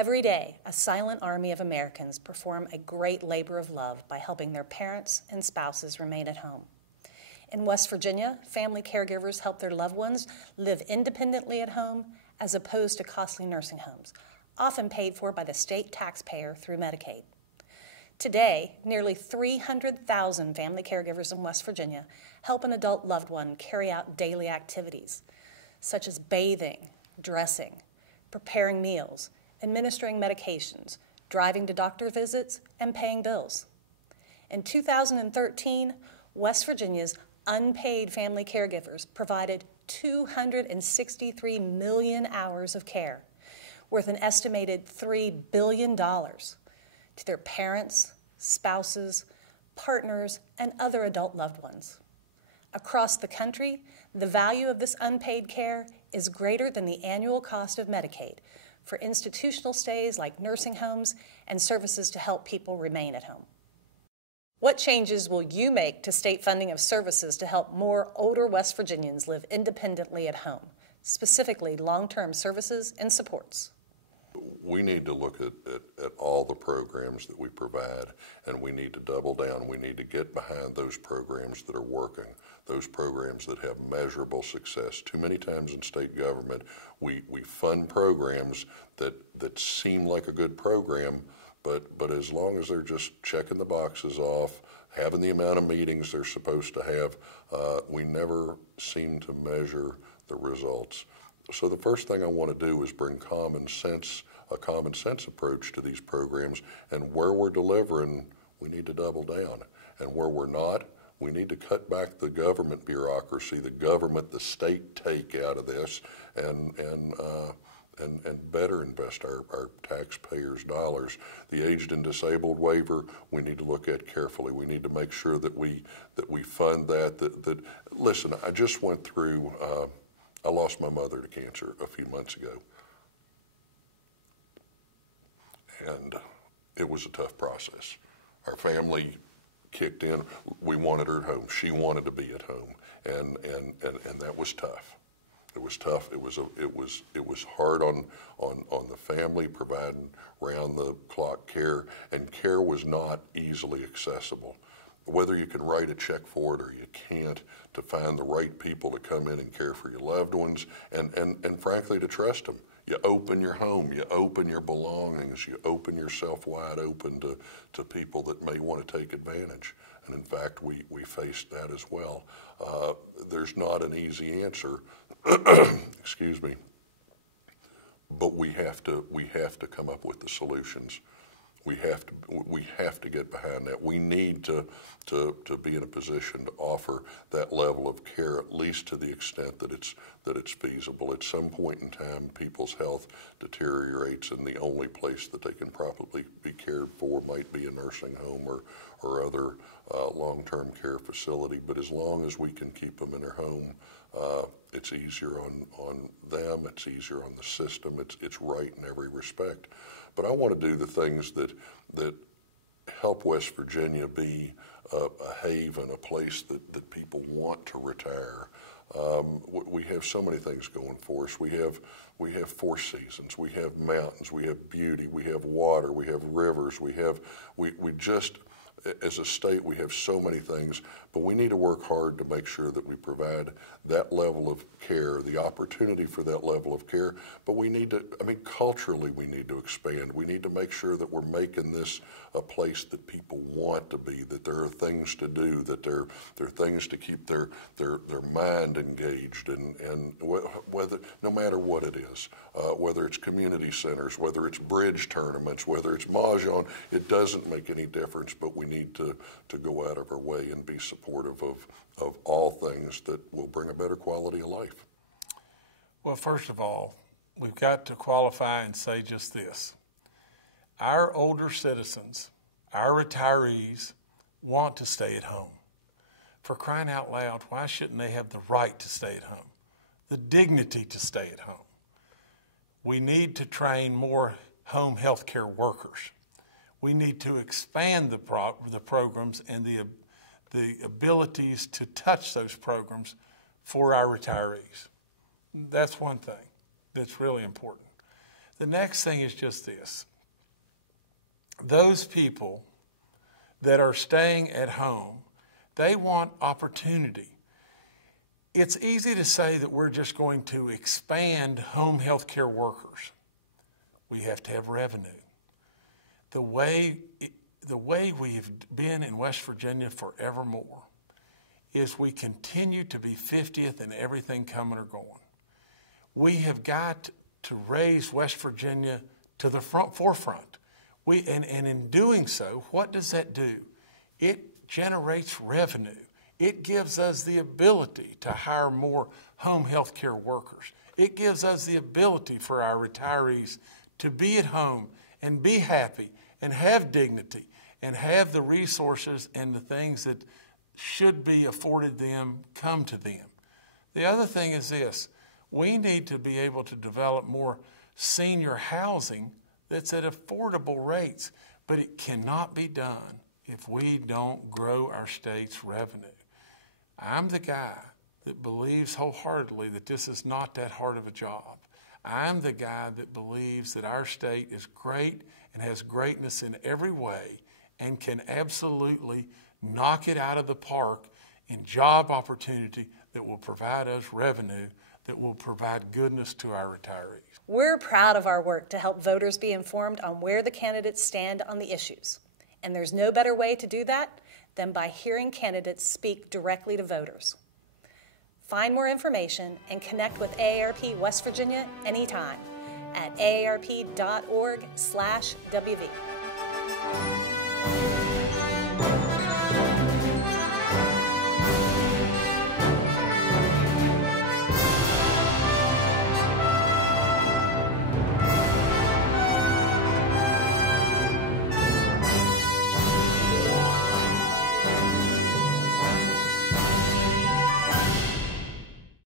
Every day, a silent army of Americans perform a great labor of love by helping their parents and spouses remain at home. In West Virginia, family caregivers help their loved ones live independently at home as opposed to costly nursing homes, often paid for by the state taxpayer through Medicaid. Today, nearly 300,000 family caregivers in West Virginia help an adult loved one carry out daily activities, such as bathing, dressing, preparing meals, administering medications, driving to doctor visits, and paying bills. In 2013, West Virginia's unpaid family caregivers provided 263 million hours of care, worth an estimated $3 billion to their parents, spouses, partners, and other adult loved ones. Across the country, the value of this unpaid care is greater than the annual cost of Medicaid for institutional stays like nursing homes and services to help people remain at home. What changes will you make to state funding of services to help more older West Virginians live independently at home, specifically long-term services and supports? We need to look at all the programs that we provide, and we need to double down. We need to get behind those programs that are working, those programs that have measurable success. Too many times in state government, we fund programs that seem like a good program, but as long as they're just checking the boxes off, having the amount of meetings they're supposed to have, we never seem to measure the results. So the first thing I want to do is bring a common sense approach to these programs, and where we're delivering, we need to double down. And where we're not, we need to cut back the government bureaucracy, the state take out of this, and better invest our taxpayers' dollars. The aged and disabled waiver, we need to look at carefully. We need to make sure that we fund that. Listen, I just went through, I lost my mother to cancer a few months ago. And it was a tough process. Our family kicked in. We wanted her at home. She wanted to be at home, and that was tough. It was tough. It was hard on the family providing round the clock care, and care was not easily accessible. Whether you can write a check for it or you can't, to find the right people to come in and care for your loved ones, and frankly to trust them. You open your home, you open your belongings, you open yourself wide open to people that may want to take advantage. And in fact, we faced that as well. There's not an easy answer, excuse me, but we have to come up with the solutions. We have to get behind that. We need to be in a position to offer that level of care, at least to the extent that it's feasible. At some point in time, people's health deteriorates, and the only place that they can probably be cared for might be a nursing home or other long-term care facility. But as long as we can keep them in their home, it's easier on them. It's easier on the system. It's right in every respect. But I want to do the things that help West Virginia be a haven, a place that people want to retire. We have so many things going for us. We have 4 seasons. We have mountains. We have beauty. We have water. We have rivers. We just, as a state, we have so many things, but we need to work hard to make sure that we provide that level of care, the opportunity for that level of care. But we need to, culturally we need to expand. We need to make sure that we're making this a place that people want to be, that there are things to do, that there are things to keep their mind engaged, and whether, no matter what it is, whether it's community centers, whether it's bridge tournaments, whether it's mahjong, it doesn't make any difference, but we need to go out of our way and be supportive of all things that will bring a better quality of life. Well, first of all, we've got to qualify and say just this. Our older citizens, our retirees, want to stay at home. For crying out loud, why shouldn't they have the right to stay at home, the dignity to stay at home? We need to train more home health care workers. We need to expand the programs and the abilities to touch those programs for our retirees. That's one thing that's really important. The next thing is just this. Those people that are staying at home, they want opportunity. It's easy to say that we're just going to expand home health care workers. We have to have revenue. The way we've been in West Virginia forevermore is we continue to be 50th in everything coming or going. We have got to raise West Virginia to the forefront. And in doing so, what does that do? It generates revenue. It gives us the ability to hire more home health care workers. It gives us the ability for our retirees to be at home and be happy and have dignity and have the resources and the things that should be afforded them come to them. The other thing is this. We need to be able to develop more senior housing that's at affordable rates, but it cannot be done if we don't grow our state's revenue. I'm the guy that believes wholeheartedly that this is not that hard of a job. I'm the guy that believes that our state is great and has greatness in every way and can absolutely knock it out of the park in job opportunity that will provide us revenue, that will provide goodness to our retirees. We're proud of our work to help voters be informed on where the candidates stand on the issues. And there's no better way to do that than by hearing candidates speak directly to voters. Find more information and connect with AARP West Virginia anytime at aarp.org/WV.